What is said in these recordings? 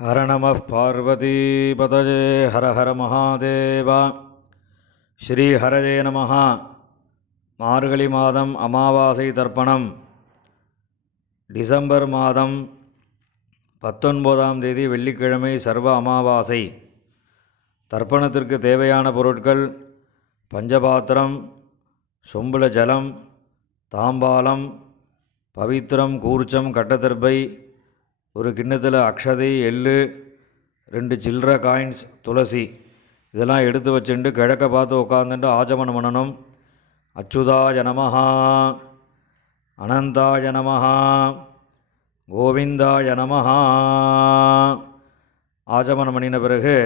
ஹர நம பார்வதி பதஜே ஹர ஹர மகாதேவா. ஸ்ரீ ஹரஜே நம. மார்கழி மாதம் அமாவாசை தர்ப்பணம். டிசம்பர் மாதம் 19ஆம் தேதி வெள்ளிக்கிழமை சர்வ அமாவாசை. தர்ப்பணத்திற்கு தேவையான பொருட்கள்: பஞ்சபாத்திரம், சொம்புல ஜலம், தாம்பாலம், பவித்திரம், கூர்ச்சம், கட்டதர்பை, ஒரு கிண்ணத்தில் அக்ஷதை, எள்ளு, 2 சில்லற காயின்ஸ், துளசி இதெல்லாம் எடுத்து வச்சுட்டு கிழக்க பார்த்து உட்காந்துட்டு ஆச்சமனம் பண்ணணும். அச்சுதாய நமஹா, அனந்தாய நமஹா, கோவிந்தாய நமஹா. ஆச்சமனம் பண்ணின பிறகு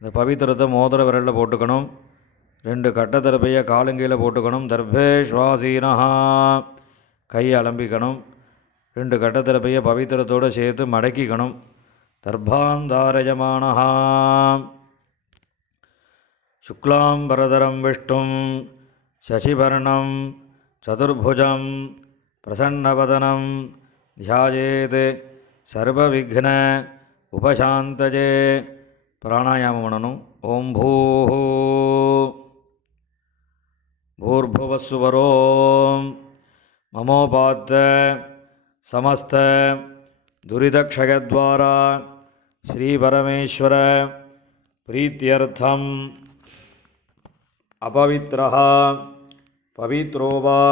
இந்த பவித்திரத்தை மோதிர விரலில் போட்டுக்கணும். 2 கட்டதர்பையை காலுங்கையில் போட்டுக்கணும். தர்பே ஸ்வாசீனஹா, கை அலம்பிக்கணும். 2 கட்டதர்பையை பவித்திரத்தோடு சேர்த்து மடக்கிக்கணும். தர்பாந்தாரயமானஹா. சுக்லாம் பரதரம் விஷ்ணும் சசிவர்ணம் சதுர்புஜம் பிரசன்னவதனம் தியாயேத் சர்வவிக்ன உபசாந்தஜே. பிராணாயாமம் பண்ணணும். ஓம் பூர்புவஸ்சுவரோம் மமோபாத்த समस्त दुरितक्षयद्वारा श्री परमेश्वर प्रीत्यर्थम अपवित्रः पवित्रो वा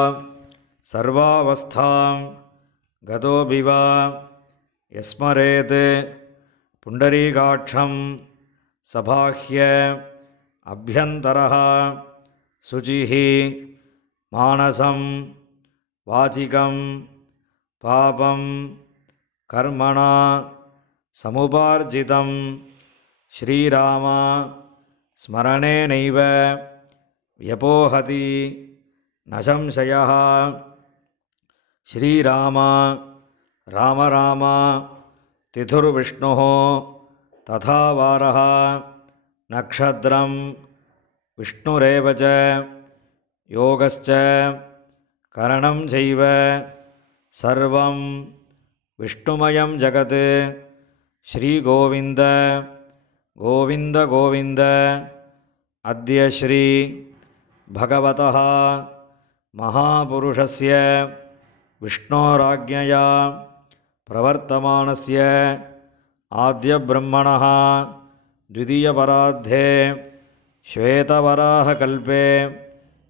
सर्वावस्थां गतोऽपि वा यस्मरेत् पुण्डरीकाक्षं सबाह्य अभ्यन्तरः शुचिः मानसं वाचिकं पापं कर्मणा समुपार्जितं श्रीराम स्मरणेनैव व्यपोहति न संशयः. श्रीराम राम राम तिथुर्विष्णुः तथा वारः नक्षत्रं विष्णुरेव च योगश्च करणं चैव सर्वं विष्णुमयं जगत्. श्रीगोविन्द गोविन्द गोविन्द. अद्य श्री भगवतः महापुरुषस्य विष्णोराज्ञया प्रवर्तमानस्य आद्यब्रह्मणः द्वितीयपरार्धे श्वेतवराहकल्पे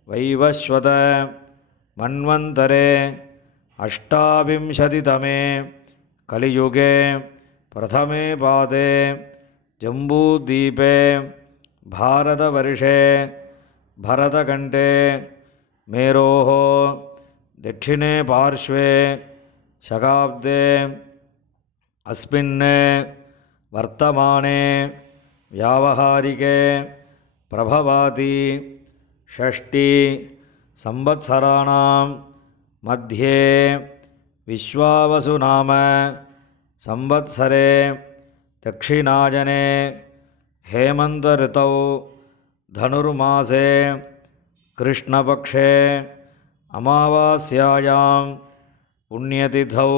वैवस्वत मन्वन्तरे अष्टाविंशतितमे कलियुगे प्रथमे पादे जम्बूद्वीपे भारतवर्षे भरतखण्डे मेरोः दक्षिणे पार्श्वे शकाब्दे अस्मिन् वर्तमाने व्यावहारिके प्रभवाति षष्ठी संवत्सराणां मध्ये विश्वावसुनाम संवत्सरे दक्षिणायने हेमंत ऋतौ धनुर्मासे कृष्णपक्षे अमावास्यायां पुण्यतिथौ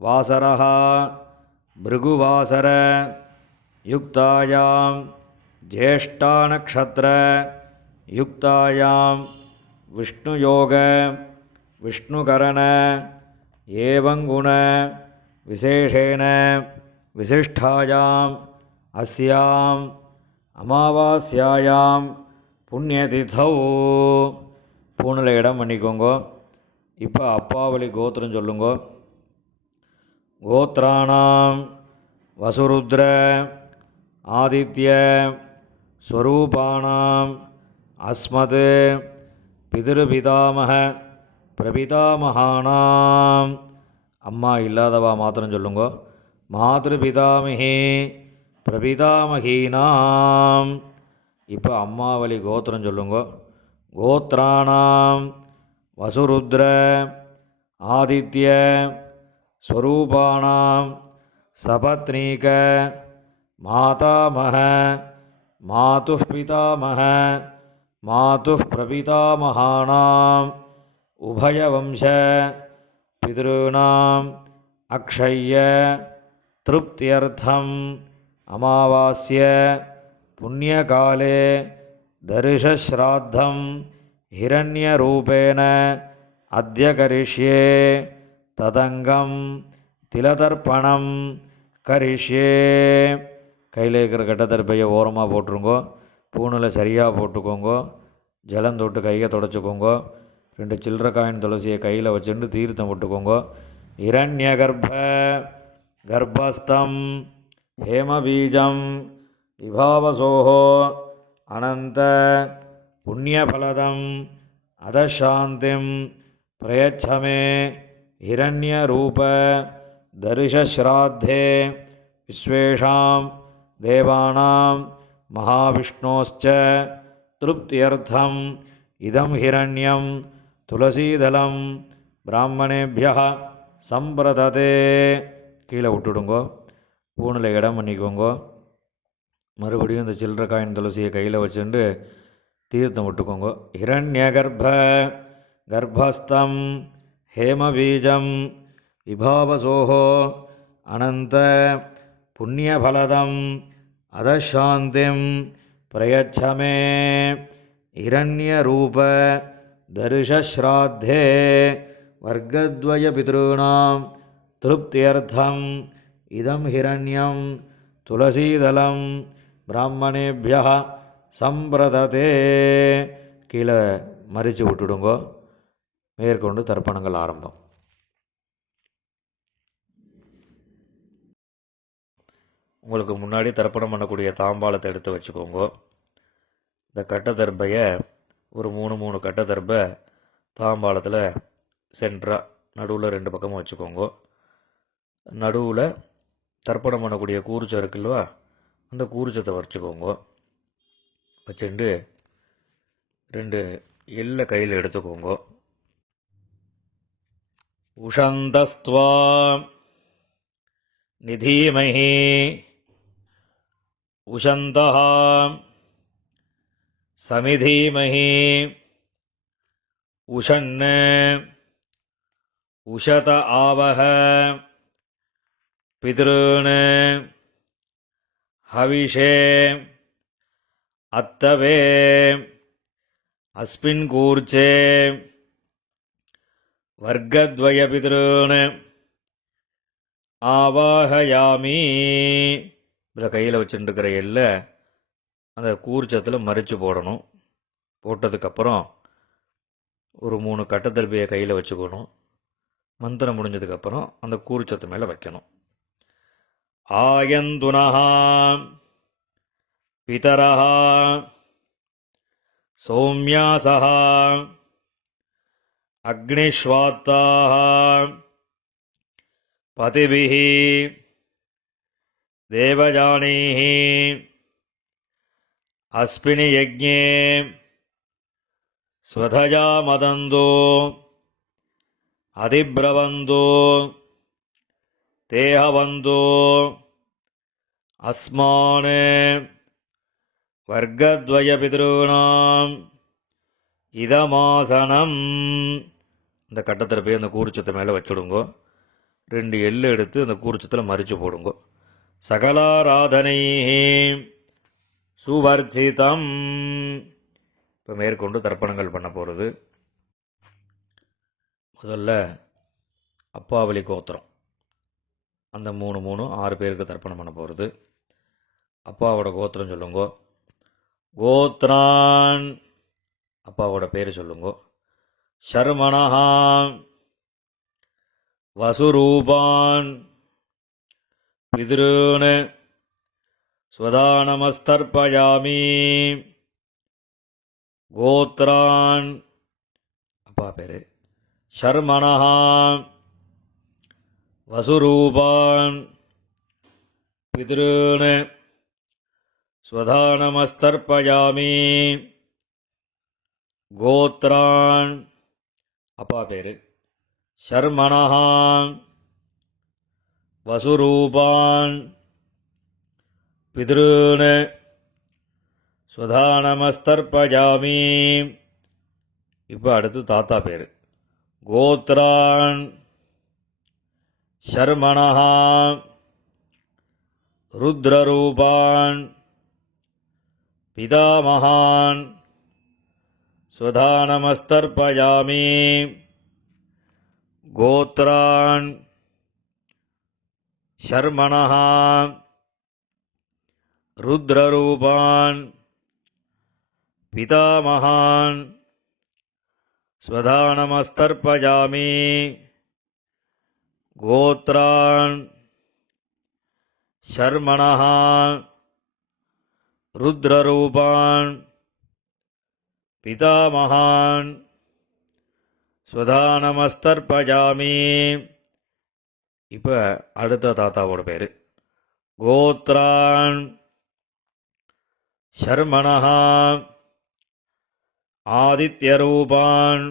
वासरः भृगुवासर युक्तायां ज्येष्ठानक्षत्र युक्तायां विष्णुयोग विष्णुकरण एवं गुण विशेषेण विशिष्टायाम् अस्याम् अमावास्यायां पुण्यतिथौ. பூணில் இடம் பண்ணிக்கோங்க. இப்போ அப்பாவளி கோத்திரம் சொல்லுங்க. கோத்ராணாம் வசுருத்ர ஆதித்ய ஸ்வரூபாணாம் அஸ்மத் பிதிருபிதாமக பிரபிதாமகானாம். அம்மா இல்லாதவா மாத்திரம் சொல்லுங்க. மாத்ருபிதாமகி பிரபிதாமகீனாம். இப்போ அம்மாவளி கோத்திரம் சொல்லுங்க. கோத்ராணாம் வசுருத்ர ஆதித்ய ஸ்வரூபாணாம் சபத்னீக மாதாமக மாதுः பிதாமக மாதுः பிரபிதாமகானாம் உபயவம்ச பிதॄணாம் அக்ஷய்ய திருப்தியர்த்தம் அமாவாஸ்ய புண்ணியகாலே தரிசஸ்ராத்தம் ஹிரண்யரூபேண அத்ய கரிஷ்யே ததங்கம் திலதர்ப்பணம் கரிஷ்யே. கையில் இருக்கிற கட்டத்தர்ப்பையை ஓரமாக போட்டுருங்கோ. பூணில் சரியாக போட்டுக்கோங்க. ஜலம் தொட்டு கையை தொடச்சிக்கோங்க. 2 சில்லற காயின் துளசியை கையில் வச்சுட்டு தீர்த்தம் விட்டுக்கோங்க. இரண்ய கர்ப்பஸ்தம் ஹேமபீஜம் விபாவசோஹோ அனந்த புண்ணியபலதம் அதசாந்திம் பிரயச்சமே ஹிரண்யரூப தரிசஸ்ராத்தே விஸ்வேஷாம் தேவானாம் மகாவிஷ்ணோஸ்ச திருப்தியர்த்தம் இதம் ஹிரண்யம் துளசீதலம் பிராமணேபியः சம்பிரததே. கீழே விட்டுடுங்கோ. பூணில் இடம் பண்ணிக்கோங்கோ. மறுபடியும் இந்த சில்லற காயின் துளசியை கையில் வச்சுட்டு தீர்த்தம் விட்டுக்கோங்க. ஹிரண்ய கர்ப்பஸ்தம் ஹேமபீஜம் விபாவசோஹோ அனந்த புண்ணியபலதம் அதசாந்திம் பிரயச்சமே இரண்யரூப தரிசஸ்ராத்தே வர்க்கத்வய பித்ருணாம் திருப்தியர்த்தம் இதம் ஹிரண்யம் துளசீதலம் பிராமணேபியः சம்பிரததே. கீழே மறித்து விட்டுடுங்கோ. மேற்கொண்டு தர்ப்பணங்கள் ஆரம்பம். உங்களுக்கு முன்னாடி தர்ப்பணம் பண்ணக்கூடிய தாம்பாளத்தை எடுத்து வச்சுக்கோங்க. இந்த கட்டதர்பையை ஒரு 3 கட்டதர்பை தாம்பாளத்தில் சென்டராக நடுவில் 2 பக்கமும் வச்சுக்கோங்க. நடுவில் தர்ப்பணம் பண்ணக்கூடிய கூர்ச்சம் இருக்குல்வா, அந்த கூர்ச்சத்தை வச்சுக்கோங்க. வச்சுட்டு 2 எள்ளை கையில் எடுத்துக்கோங்க. உஷந்தஸ்த்வா நிதீமஹி உஷந்தஹ சமிதீமஹி உஷன்ன உஷத ஆவஹ பித்ருன் ஹவிஷே அத்தவே அஸ்மின் கூர்ச்சே வர்க்கத்வய பித்ருன் ஆவாஹயாமி. இதில் கையில் வச்சுட்டுருக்கிற எல்லை அந்த கூர்ச்சத்தில் மறித்து போடணும். போட்டதுக்கப்புறம் ஒரு 3 கட்டத்தர்பியை கையில் வச்சுக்கணும். மந்திரம் முடிஞ்சதுக்கப்புறம் அந்த கூர்ச்சத்து மேலே வைக்கணும். ஆயந்துனஹா பிதரஹா சௌமியாசஹா அக்னிஷ்வாத்தாஹா பதிபிஹி தேவஜானீஹி அஸ்மினி யஜ்ஞே ஸ்வதயா மதந்தோ அதிப்ரவந்தோ தேஹவந்தோ அஸ்மான் வர்க்கத்வய பித்ருணாம் இதமாசனம். இந்த கட்டத்தில் போய் அந்த கூர்ச்சத்தை மேலே வச்சுடுங்கோ. 2 எள்ளு எடுத்து அந்த கூர்ச்சத்தில் மறித்து போடுங்கோ. சகலாராதனை சுவர்ச்சிதம். இப்போ மேற்கொண்டு தர்ப்பணங்கள் பண்ண போகிறது. முதல்ல அப்பாவளி கோத்திரம், அந்த 6 பேருக்கு தர்ப்பணம் பண்ண போகிறது. அப்பாவோட கோத்திரம் சொல்லுங்கோ. கோத்ரான், அப்பாவோட பேர் சொல்லுங்கோ. ஷர்மணஹா வசுரூபான் பித்ருன் ஸ்வதானமஸ்தர்ப்பயாமி. கோத்ரான், அப்பா பேர். ஷர்மணஹா வசுரூபான் பித்ருன் ஸ்வதானமஸ்தர்ப்பயாமி. கோத்ரான், அப்பா பேர். ஷர்மணஹா வசுரூபான் பித்ருன் ஸ்வதானமஸ்தர்ப்பயாமி. இப்போ அடுத்து தாத்தா பேர். கோத்ரான் ஷர்மணஹா रुद्ररूपान् पितामहान् स्वधानमस्तर्पयामि गोत्रान् शर्मणः रुद्ररूपान् पितामहान् स्वधानमस्तर्पयामि गोत्रान् शर्मणः रुद्ररूपान् पितामहान् स्वधानमस्तर्पयामि. இப்போ அடுத்த தாத்தாவோட பேர் கோத்ரான் शर्मणः आदित्यरूपान्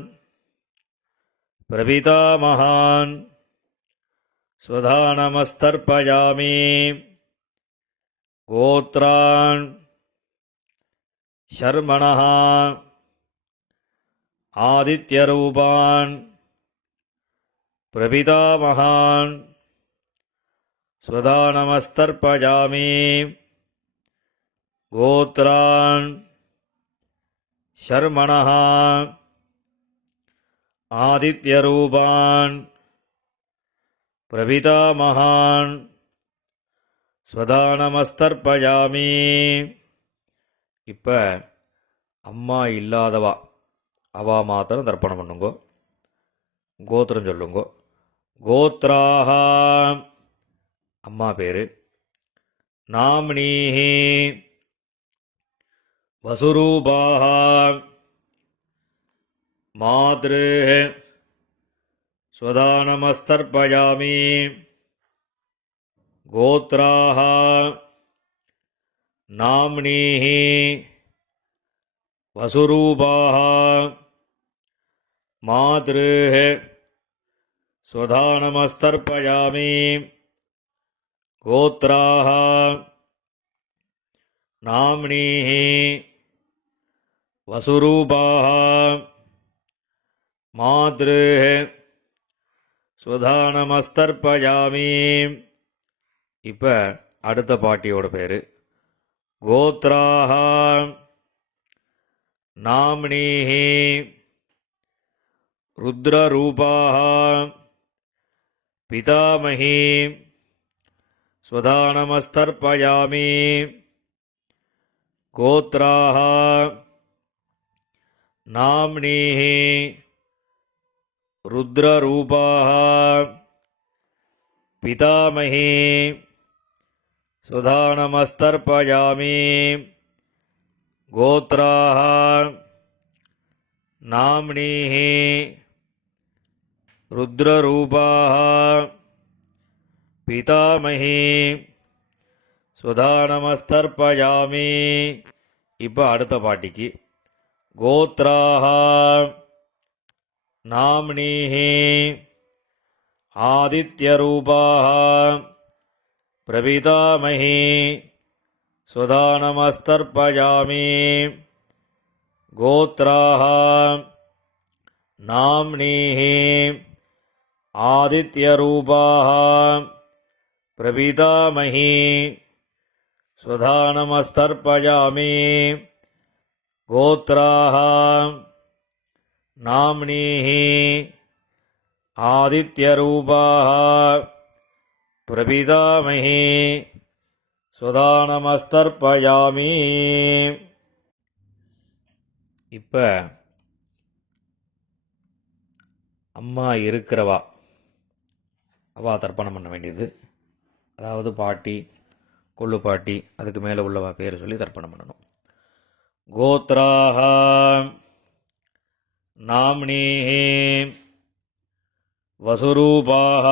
प्रपितामहान् स्वधानमस्तर्पयामि गोत्रान् शर्मणः आदित्यरूपान् प्रपितामहान् स्वधानमस्तर्पयामि गोत्रान् शर्मणः आदित्यरूपान् प्रपितामहान् स्वधानमस्तर्पयामि. இப்போ அம்மா இல்லாதவா அவா மாத்திரம் தர்ப்பணம் பண்ணுங்கோ. கோத்திரம் சொல்லுங்கோ. கோத்ராஹ அம்மா பேரு. நாம்னீஹி வசுரூபாஹ மாத்ருஹ स्वधानमस्तर्पयामि गोत्राः नाम्नीः वसुरूपाः मातृः स्वधानमस्तर्पयामि गोत्राः नाम्नीः वसुरूपाः मातृः स्वधानमस्तर्पयामि. இப்போ அடுத்த பாட்டியோட பேர் கோத்ராஹ நாம்னீஹ ருத்ரரூபாஹ பிதாமஹி स्वधानमस्तर्पयामि गोत्राः नाम्नीः रुद्ररूपाः पितामही स्वधानमस्तर्पयामि गोत्राः नाम्नीः रुद्ररूपाः पितामही स्वधानमस्तर्पयामि. இப்போ அடுத்த பாட்டிக்கு கோத்ராஹ नाम्नीः आदित्यरूपाः प्रपितामही स्वधानमस्तर्पयामि गोत्राः नाम्नीः आदित्यरूपाः प्रपितामही स्वधानमस्तर्पयामि गोत्राः नाम्नीः आदित्यरूपाः प्रपितामही स्वधानमस्तर्पयामि. இப்போ அம்மா இருக்கிறவா அவா தர்ப்பணம் பண்ண வேண்டியது. அதாவது பாட்டி கொள்ளு பாட்டி அதுக்கு மேலே உள்ளவா பேர் சொல்லி தர்ப்பணம் பண்ணணும். கோத்ராஹ नाम्नीः वसुरूपाः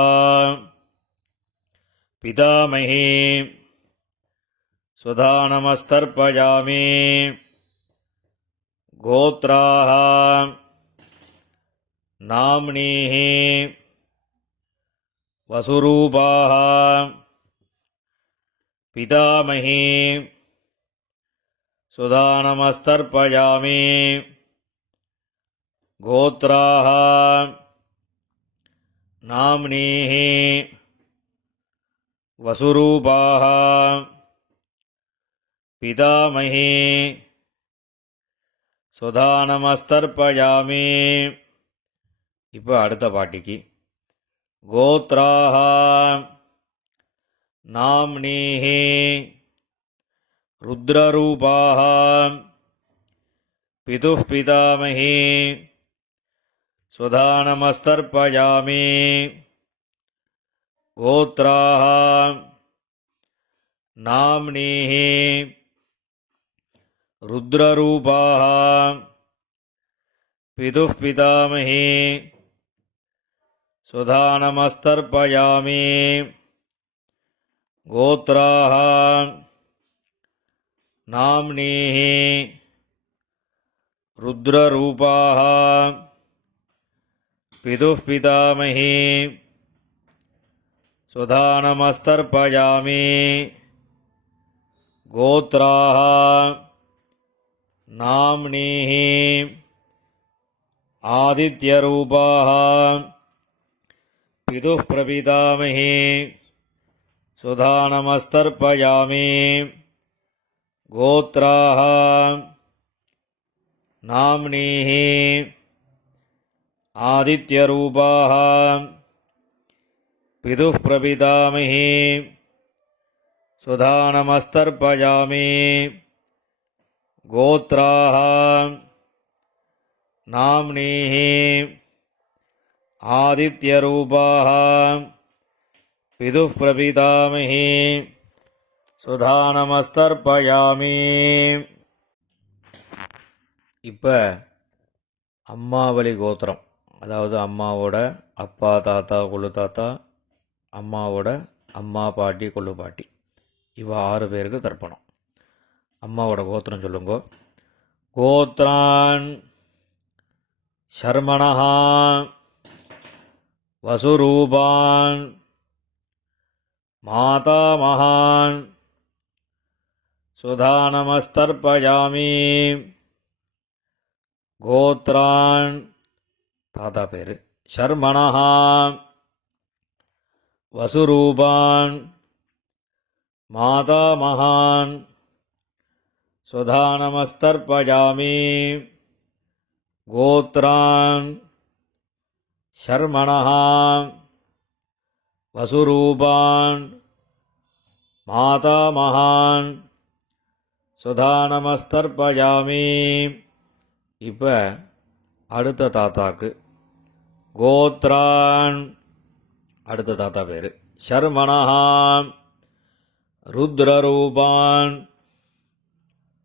पितामही स्वधानमस्तर्पयामि गोत्राः नाम्नीः वसुरूपाः पितामही स्वधानमस्तर्पयामि गोत्राः नाम्नीः வசுரூபாः பிதாமகி சுதானமஸ்தர்ப்பயாமி. இப்போ அடுத்த பாட்டிக்கு கோத்ராः நாம்னீஹி ருத்ரரூபாः பிதுः பிதாமகி சுதானமஸ்தர்ப்பயாமி. கோத்ராः நாம்னீஹி ருத்ரரூபாः பிதுः பிதாமகி சுதானமஸ்தர்ப்பயாமி. கோத்ராः நாம்னீஹி ருத்ரரூபாः பிதுः பிதாமகி சுதானமஸ்தர்ப்பயாமி. கோத்ராः நாம்னீஹி ஆதித்யரூபாः பிதுः பிரபிதாமகி சுதானமஸ்தர்ப்பயாமி. கோத்ராः நாம்னீஹி ஆதித்யரூபாः பிதுः பிரபிதாமகி சுதானமஸ்தர்ப்பயாமி. கோத்ராः நாம்னீஹி ஆதித்யரூபாः பிதுः பிரபிதாமகி சுதானமஸ்தர்ப்பயாமி. இப்போ அம்மாவளி கோத்திரம், அதாவது அம்மாவோட அப்பா தாத்தா கொள்ளு தாத்தா, அம்மாவோட அம்மா பாட்டி கொள்ளு பாட்டி, இவ 6 பேருக்கு தர்ப்பணம். அம்மாவோட கோத்திரம் சொல்லுங்க. கோத்ரான் சர்மணः வசுரூபான் மாதாமகான் சுதானமஸ்தர்ப்பயாமி. கோத்ரான் தாத்தா பேர், சர்மணः வசுரூபான் மாதாமகான் சுதானமஸ்தர்ப்பயாமி. கோத்ரான் சர்மணः வசுரூபான் மாதாமகான் சுதானமஸ்தர்ப்பயாமி. இப்போ அடுத்த தாத்தாக்கு கோத்ரான், அடுத்த தாத்தா பேர் சர்மணः ருத்ரரூபான்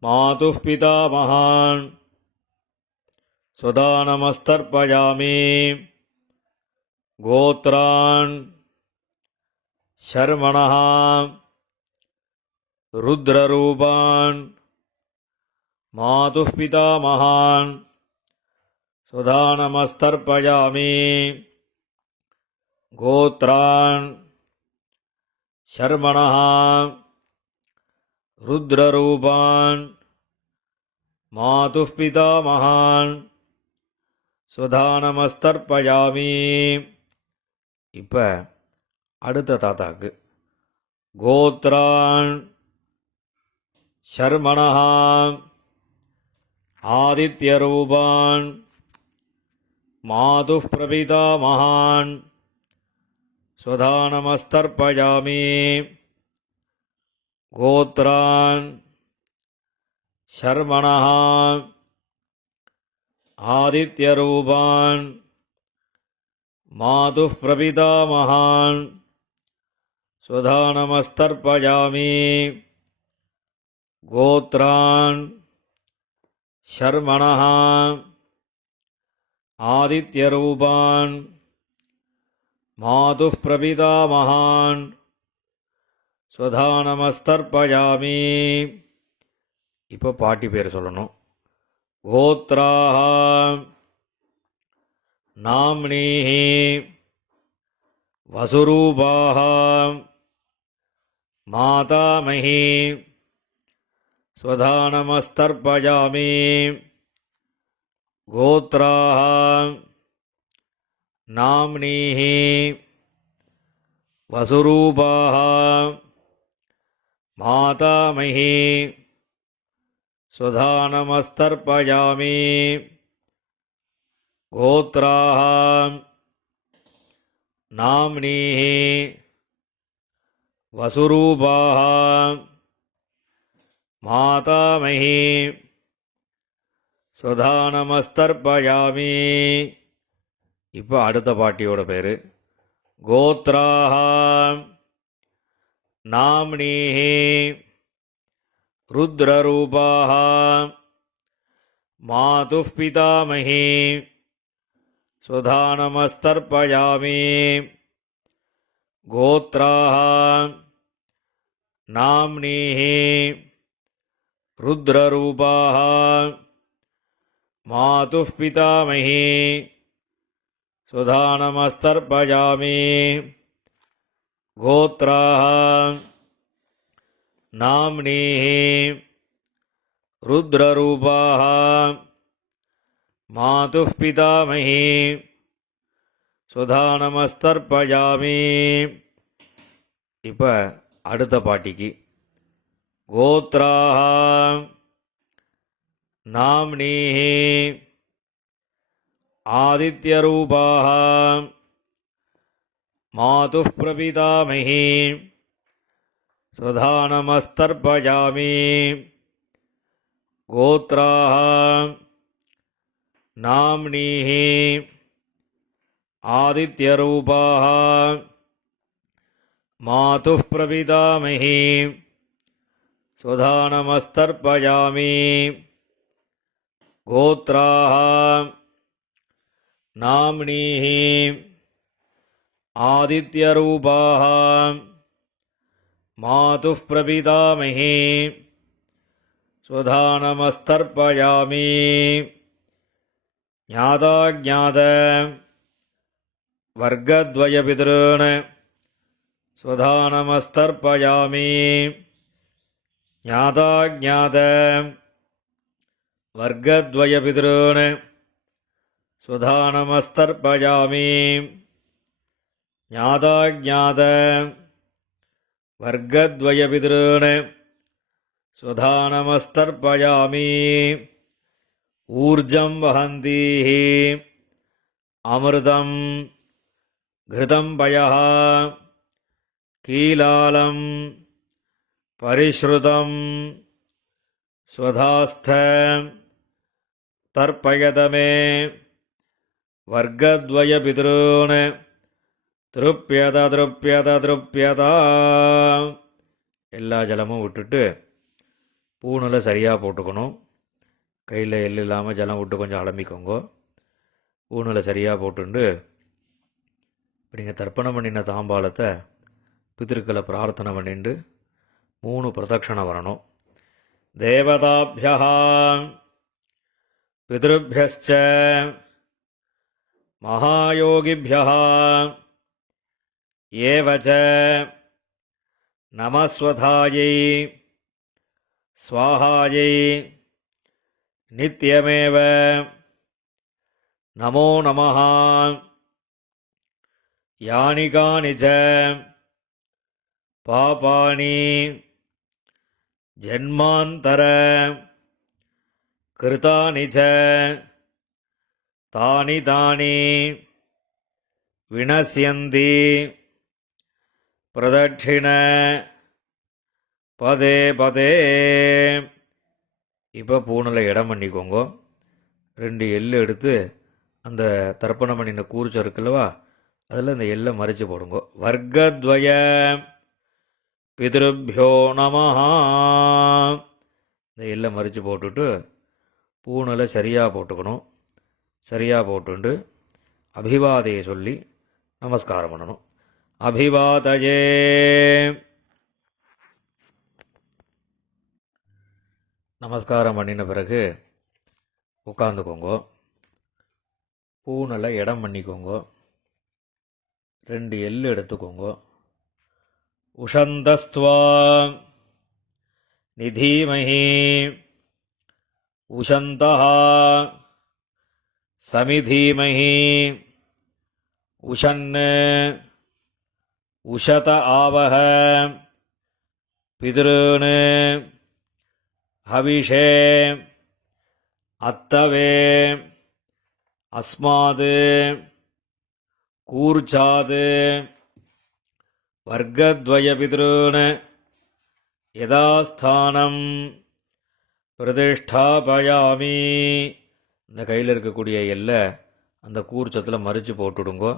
மாதுः பிதாமகான் சுதானமஸ்தர்ப்பயாமி. கோத்ரான் சர்மணः ருத்ரரூபான் மாதுः பிதாமகான் சுதானமஸ்தர்ப்பயாமி. கோத்ரான் சர்மணः ருத்ரரூபான் மாதுः பிதாமகான் சுதானமஸ்தர்ப்பயாமி. இப்போ அடுத்த தாத்தாக்கு கோத்ரான் சர்மணः ஆதித்யரூபான் மாதுः பிரபிதாமகான் சுதானமஸ்தர்ப்பயாமி. கோத்ரான் சர்மணः ஆதித்யரூபான் மாதுः பிரபிதாமகான் சுதானமஸ்தர்ப்பயாமி. கோத்ரான் சர்மணः ஆதித்யரூபான் மாதுः பிரபிதாமகான் சுதானமஸ்தர்ப்பயாமி. இப்போ பாட்டி பேர் சொல்லணும். கோத்ராः நாம்னீஹி வசுரூபாः மாதாமகி ஸ்வதானமஸ்தர்ப்பயாமி. கோத்ராः நாம்னீஹி வசுரூபாः மாதாமஹி சுதானமஸ்தர்ப்பயாமி கோத்ராः நாம்னீः வசுரூபாः மாதாமஹி சுதானமஸ்தர்ப்பயாமி. இப்போ அடுத்த பாட்டியோட பேர் கோத்ராः நாம்னீः ருத்ரரூபாः மாதுः பிதாமஹி சுதானமஸ்தர்ப்பயாமி கோத்ராः நாம்னீः ருத்ரரூபாः மாதுः பிதாமஹி சுதானமஸ்தர்ப்பயாமி கோத்ராः நாம்னீः ருத்ரரூபாः மாதுः பிதாமஹி சுதானமஸ்தர்ப்பயாமி. இப்போ அடுத்த பாட்டிக்கு கோத்ராः நாம்னீः ஆதித்யரூபாः மாதுः பிரபிதாமஹி சுதானமஸ்தர்ப்பயாமி கோத்ராः நாம்னீः ஆதித்யரூபாः மாதுः பிரபிதாமஹி சுதானமஸ்தர்ப்பயாமி கோத்ராः நாம்னீः ஆதித்யரூபாः மாதுः பிரபிதாமஹி சுதானமஸ்தர்ப்பயாமி. ஞாதாஜ்ஞாத வர்க்கத்வயபிதॄன் சுதானமஸ்தர்ப்பயாமி ஞாதாஜ்ஞாத வர்க்கத்வயபிதॄன் சுதானமஸ்தர்ப்பயாமி ஞாதாஜ்ஞாத வர்க்கத்வயபிதॄன் சுதானமஸ்தர்ப்பயாமி. ஊர்ஜம் வஹந்தீः அமிர்தம் घृतं पयः कीलालं परिश्रुतं स्वधास्थ तर्पयत मे वर्गद्वयपितॄन् திருப்பியத திருப்பியத திருப்பியதா. எல்லா ஜலமும் விட்டுட்டு பூணில் சரியாக போட்டுக்கணும். கையில் எள்ளு இல்லாமல் ஜலம் விட்டு கொஞ்சம் அலம்பிக்கோங்க. பூணில் சரியாக போட்டுண்டு இப்போ நீங்கள் தர்ப்பணம் பண்ணின தாம்பாளத்தை பித்திருக்களை பிரார்த்தனை பண்ணிட்டு 3 பிரதட்சணை வரணும். தேவதாபியா பிதృभ्यश्च மகாயோகிभ्यः ஏவச நமஸ்வதாயை ஸ்வாஹாயை நித்யமேவ நமோ நமः. யானி கானி ச பாபானி ஜன்மாந்தர கிருதானி ச தானி தானி வினஸ்யந்தி பிரதட்சிண பதே பதே. இப்போ பூணில் இடம் பண்ணிக்கோங்க. 2 எள்ளு எடுத்து அந்த தர்ப்பணம் பண்ணின கூர்ச்ச இருக்குல்லவா, அதில் இந்த எள்ளை மறித்து போடுங்க. வர்க்கத்வய பிதృभ्यो நமஹ. இந்த எள்ளை மறித்து போட்டுட்டு பூணில் சரியாக போட்டுக்கணும். சரியாக போட்டுண்டு அபிவாதையை சொல்லி நமஸ்காரம் பண்ணணும். அபிவாதயே. நமஸ்காரம் பண்ணின பிறகு உட்காந்துக்கோங்க. பூணில் இடம் பண்ணிக்கோங்க. 2 எள்ளு எடுத்துக்கோங்க. உஷந்தஸ்துவா நிதீமஹி உஷந்தஹ சமிதீமஹி உஷன் உஷத ஆவக பிதிருன்னு ஹவிஷே அத்தவே அஸ்மாது கூர்ச்சாது வர்க்கத்வய பிதிருன்னு யதாஸ்தானம் பிரதிஷ்டாபயாமி. இந்த கையில் இருக்கக்கூடிய எல்லை அந்த கூர்ச்சத்தில் மறித்து போட்டுடுங்கோ.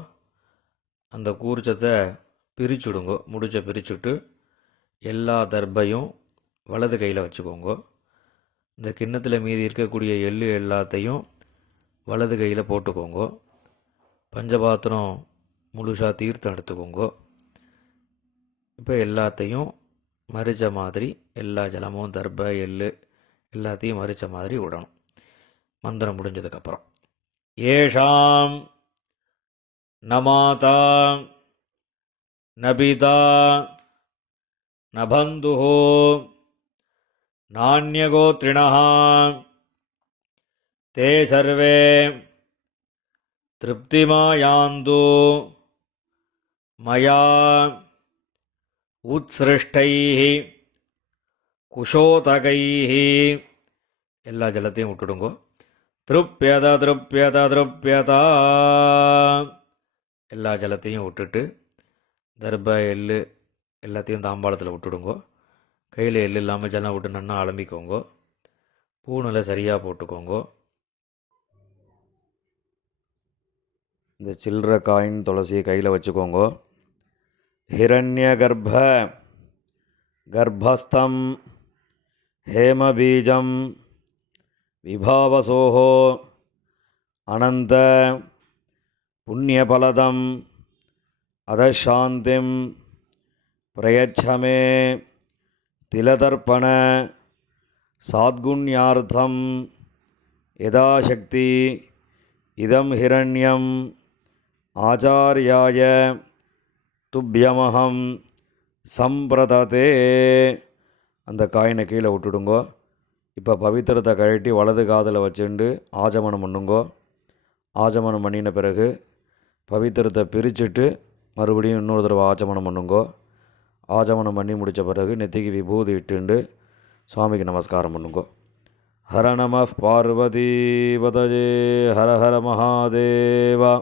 அந்த கூர்ச்சத்தை பிரிச்சுடுங்கோ. முடிச்ச பிரிச்சுட்டு எல்லா தர்பையும் வலது கையில் வச்சுக்கோங்க. இந்த கிண்ணத்தில் மீதி இருக்கக்கூடிய எள்ளு எல்லாத்தையும் வலது கையில் போட்டுக்கோங்க. பஞ்சபாத்திரம் முழுசாக தீர்த்தம் எடுத்துக்கோங்க. இப்போ எல்லாத்தையும் மறித்த மாதிரி எல்லா ஜலமும் தர்பை எள்ளு எல்லாத்தையும் மறித்த மாதிரி விடணும். மந்திரம் முடிஞ்சதுக்கப்புறம் ஏஷாம் நமாதா நபிதா நபந்துஹோ நான்யகோத்ரிணः தே சர்வே திருப்திமாயாந்து மயா உத்ஸ்ருஷ்டைः குஷோதகைः. எல்லா ஜலத்தையும் விட்டுடுங்கோ. திருப்யத திருப்யத திருப்யதா. எல்லா ஜலத்தையும் விட்டுட்டு தர்ப எள்ளு எல்லாத்தையும் தாம்பாளத்தில் விட்டுடுங்கோ. கையில் எள்ளு இல்லாமல் ஜலம் விட்டு நன்னா அலம்பிக்கோங்க. பூணில் சரியாக போட்டுக்கோங்க. இந்த சில்லற காயின் துளசியை கையில் வச்சுக்கோங்க. ஹிரண்ய கர்ப்ப கர்ப்பஸ்தம் ஹேமபீஜம் விபாவசோஹோ அனந்த புண்ணியபலதம் அதசாந்திம் பிரயச்சமே திலதர்ப்பண சாத்குண்யார்த்தம் யதாசக்தி இதம் ஹிரண்யம் ஆச்சார்யாய துப்யமஹம் சம்பிரததே. அந்த காயினை கீழே விட்டுடுங்கோ. இப்போ பவித்திரத்தை கழட்டி வலது காதில் வச்சுண்டு ஆஜமனம் பண்ணுங்கோ. ஆஜமனம் பண்ணின பிறகு பவித்திரத்தை பிரிச்சுட்டு மறுபடியும் இன்னொரு தடவை ஆச்சமனம் பண்ணுங்கோ. ஆச்சமனம் பண்ணி முடித்த பிறகு நெத்திக்கு விபூதி இட்டுண்டு சுவாமிக்கு நமஸ்காரம் பண்ணுங்கோ. ஹர நம பார்வதி பதஜே ஹர ஹர மகாதேவா.